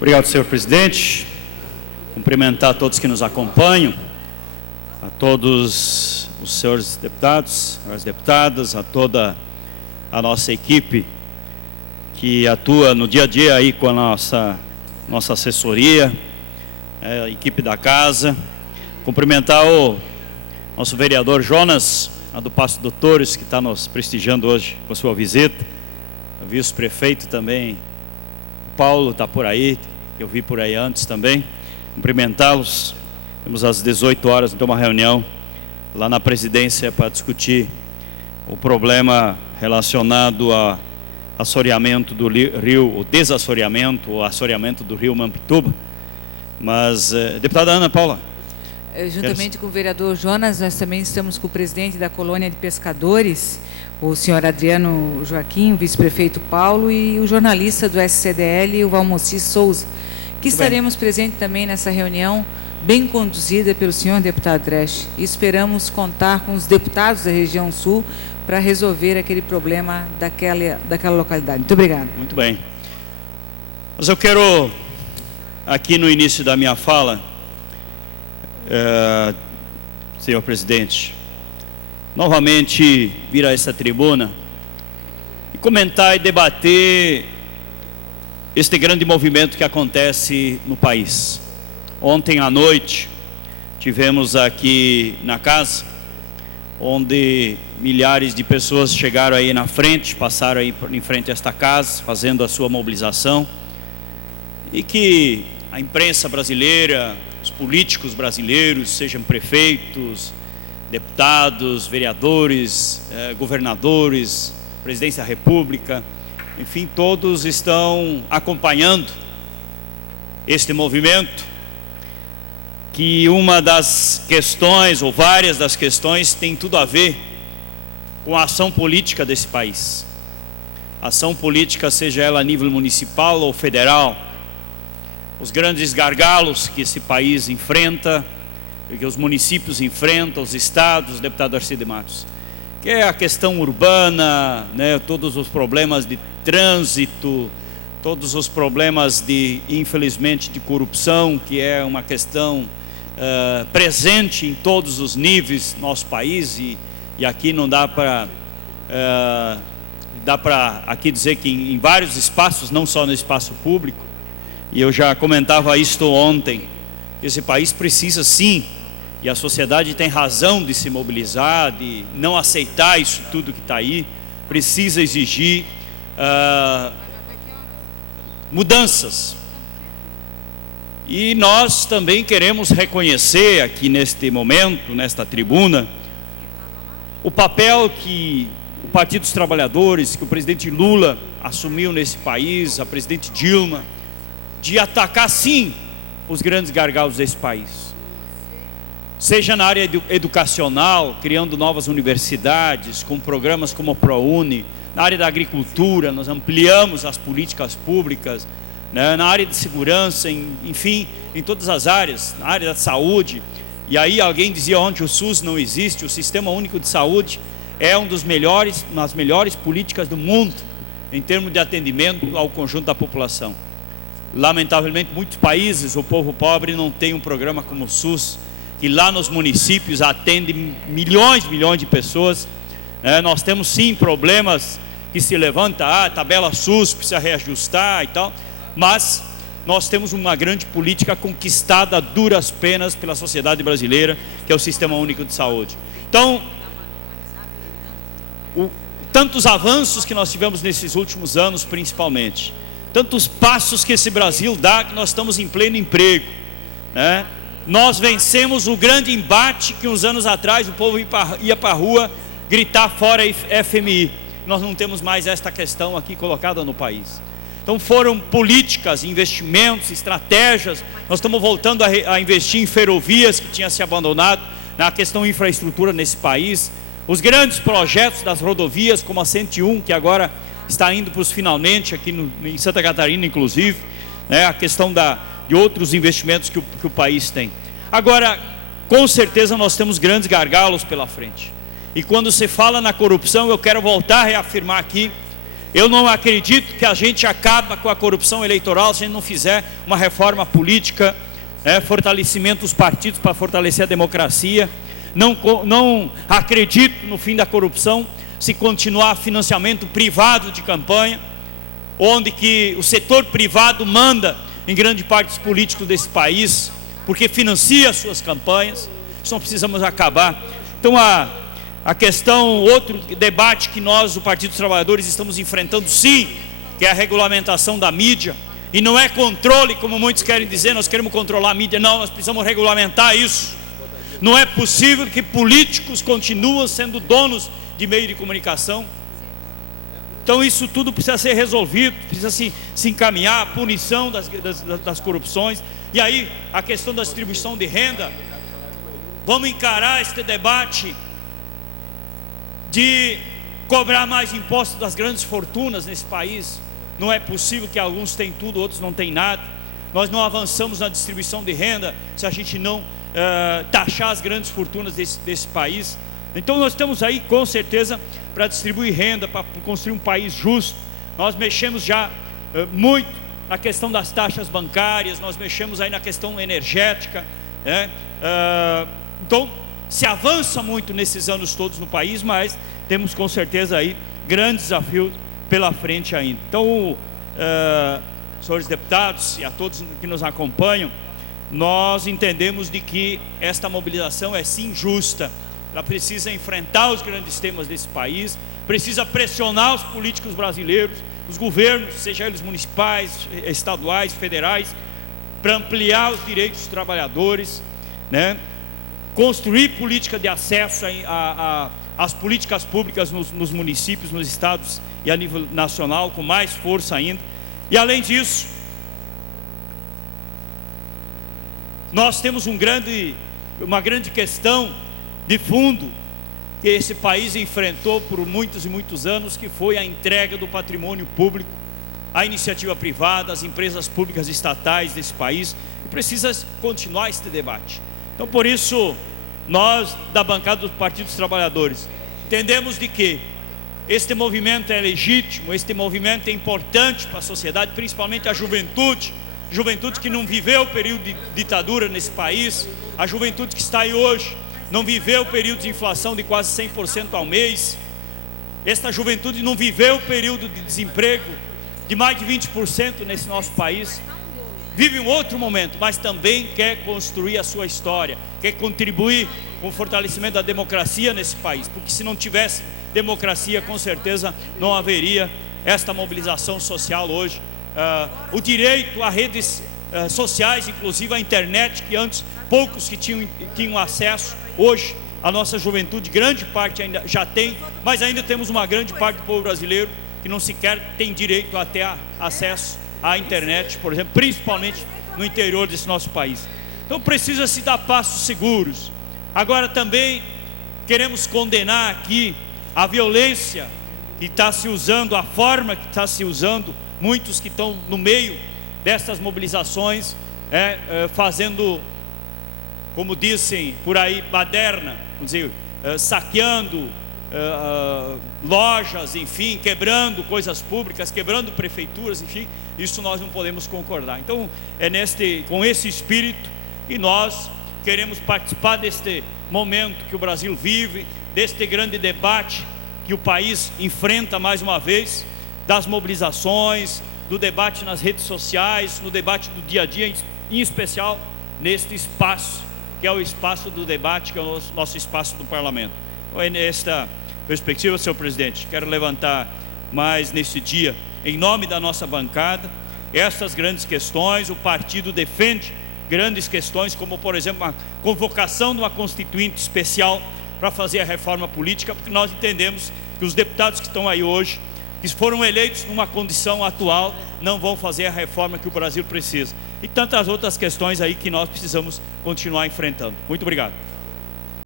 Obrigado, senhor presidente. Cumprimentar a todos que nos acompanham, a todos os senhores deputados, as deputadas, a toda a nossa equipe que atua no dia a dia aí com a nossa assessoria, a equipe da casa. Cumprimentar o nosso vereador Jonas, do Passo do Torres, que está nos prestigiando hoje com a sua visita. O vice-prefeito também, Paulo, está por aí, eu vi por aí antes também. Cumprimentá-los. Temos às 18 horas então uma reunião lá na presidência para discutir o problema relacionado a assoreamento do rio, o desassoreamento, o assoreamento do rio Mampituba. Mas, deputada Ana Paula. Juntamente com o vereador Jonas, nós também estamos com o presidente da colônia de pescadores, o senhor Adriano Joaquim, o vice-prefeito Paulo e o jornalista do SCDL, o Valmoci Souza, que estaremos presentes também nessa reunião bem conduzida pelo senhor deputado Dresch. E esperamos contar com os deputados da região sul para resolver aquele problema daquela localidade. Muito obrigado. Muito bem. Mas eu quero, aqui no início da minha fala, senhor presidente, novamente vir a essa tribuna e comentar e debater este grande movimento que acontece no país. Ontem à noite tivemos aqui na casa, onde milhares de pessoas chegaram aí na frente, passaram aí em frente a esta casa, fazendo a sua mobilização, e que a imprensa brasileira, os políticos brasileiros, sejam prefeitos, deputados, vereadores, governadores, presidência da República, enfim, todos estão acompanhando este movimento, que uma das questões, ou várias das questões, tem tudo a ver com a ação política desse país. Ação política, seja ela a nível municipal ou federal, os grandes gargalos que esse país enfrenta, que os municípios enfrentam, os estados, deputado Arcide Matos, que é a questão urbana, né, todos os problemas de trânsito, todos os problemas de, infelizmente, de corrupção, que é uma questão presente em todos os níveis do nosso país, e aqui não dá para aqui dizer que em vários espaços, não só no espaço público, e eu já comentava isto ontem, esse país precisa sim, e a sociedade tem razão de se mobilizar, de não aceitar isso tudo que está aí, precisa exigir mudanças. E nós também queremos reconhecer aqui neste momento, nesta tribuna, o papel que o Partido dos Trabalhadores, que o presidente Lula assumiu nesse país, a presidente Dilma, de atacar sim os grandes gargalos desse país. Seja na área educacional, criando novas universidades, com programas como o ProUni, na área da agricultura, nós ampliamos as políticas públicas, né, na área de segurança, enfim, em todas as áreas, na área da saúde. E aí alguém dizia ontem, o SUS não existe, o Sistema Único de Saúde é uma das melhores políticas do mundo, em termos de atendimento ao conjunto da população. Lamentavelmente, muitos países, o povo pobre não tem um programa como o SUS, que lá nos municípios atende milhões de pessoas. Nós temos sim problemas que se levantam, a tabela SUS precisa reajustar e tal, mas nós temos uma grande política conquistada a duras penas pela sociedade brasileira, que é o Sistema Único de Saúde. Então, tantos avanços que nós tivemos nesses últimos anos, principalmente, tantos passos que esse Brasil dá, que nós estamos em pleno emprego, né? Nós vencemos o grande embate que uns anos atrás o povo ia para a rua gritar fora FMI. Nós não temos mais esta questão aqui colocada no país. Então foram políticas, investimentos, estratégias. Nós estamos voltando a investir em ferrovias que tinha se abandonado, na questão de infraestrutura nesse país. Os grandes projetos das rodovias, como a 101, que agora está indo para os finalmente aqui em Santa Catarina, inclusive, né, a questão de outros investimentos que o país tem. Agora, com certeza nós temos grandes gargalos pela frente. E quando se fala na corrupção, eu quero voltar a reafirmar aqui Eu não acredito que a gente acaba com a corrupção eleitoral se a gente não fizer uma reforma política, fortalecimento dos partidos para fortalecer a democracia. Não acredito no fim da corrupção se continuar financiamento privado de campanha, onde que o setor privado manda em grande parte dos políticos desse país, porque financia as suas campanhas. Isso nós precisamos acabar. Então a questão, outro debate que nós, o Partido dos Trabalhadores, estamos enfrentando sim, que é a regulamentação da mídia. E não é controle, como muitos querem dizer, nós queremos controlar a mídia. Não, nós precisamos regulamentar isso. Não é possível que políticos continuem sendo donos de meio de comunicação. Então isso tudo precisa ser resolvido, precisa se encaminhar, a punição das corrupções. E aí a questão da distribuição de renda, vamos encarar este debate de cobrar mais impostos das grandes fortunas nesse país. Não é possível que alguns tenham tudo, outros não têm nada. Nós não avançamos na distribuição de renda se a gente não taxar as grandes fortunas desse país. Então nós estamos aí com certeza para distribuir renda, para construir um país justo. Nós mexemos já muito na questão das taxas bancárias, nós mexemos aí na questão energética, então se avança muito nesses anos todos no país, mas temos com certeza aí grandes desafios pela frente ainda. Então, senhores deputados e a todos que nos acompanham, nós entendemos de que esta mobilização é sim justa. Ela precisa enfrentar os grandes temas desse país, precisa pressionar os políticos brasileiros, os governos, seja eles municipais, estaduais, federais, para ampliar os direitos dos trabalhadores, construir política de acesso às políticas públicas nos municípios, nos estados e a nível nacional, com mais força ainda. E além disso, nós temos uma grande questão de fundo que esse país enfrentou por muitos e muitos anos, que foi a entrega do patrimônio público à iniciativa privada, às empresas públicas estatais desse país, e precisa continuar este debate. Então, por isso, nós da bancada dos Partidos Trabalhadores entendemos de que este movimento é legítimo, este movimento é importante para a sociedade, principalmente a juventude que não viveu o período de ditadura nesse país, a juventude que está aí hoje, não viveu o período de inflação de quase 100% ao mês. Esta juventude não viveu o período de desemprego de mais de 20% nesse nosso país. Vive um outro momento, mas também quer construir a sua história, quer contribuir com o fortalecimento da democracia nesse país, porque se não tivesse democracia, com certeza não haveria esta mobilização social hoje. O direito a redes sociais, inclusive a internet, que antes poucos que tinham acesso, hoje a nossa juventude, grande parte ainda já tem, mas ainda temos uma grande parte do povo brasileiro que não sequer tem direito a ter acesso à internet, por exemplo, principalmente no interior desse nosso país. Então precisa se dar passos seguros. Agora também queremos condenar aqui a violência que está se usando, a forma que está se usando, muitos que estão no meio dessas mobilizações, fazendo, como dizem por aí, baderna, vamos dizer, saqueando lojas, enfim, quebrando coisas públicas, quebrando prefeituras, enfim, isso nós não podemos concordar. Então com esse espírito, e nós queremos participar deste momento que o Brasil vive, deste grande debate que o país enfrenta mais uma vez, das mobilizações, do debate nas redes sociais, no debate do dia a dia, em especial neste espaço, que é o espaço do debate, que é o nosso espaço do parlamento. Então, é nesta perspectiva, senhor presidente, quero levantar mais nesse dia, em nome da nossa bancada, essas grandes questões. O partido defende grandes questões, como por exemplo a convocação de uma constituinte especial para fazer a reforma política, porque nós entendemos que os deputados que estão aí hoje, que foram eleitos numa condição atual, não vão fazer a reforma que o Brasil precisa. E tantas outras questões aí que nós precisamos continuar enfrentando. Muito obrigado.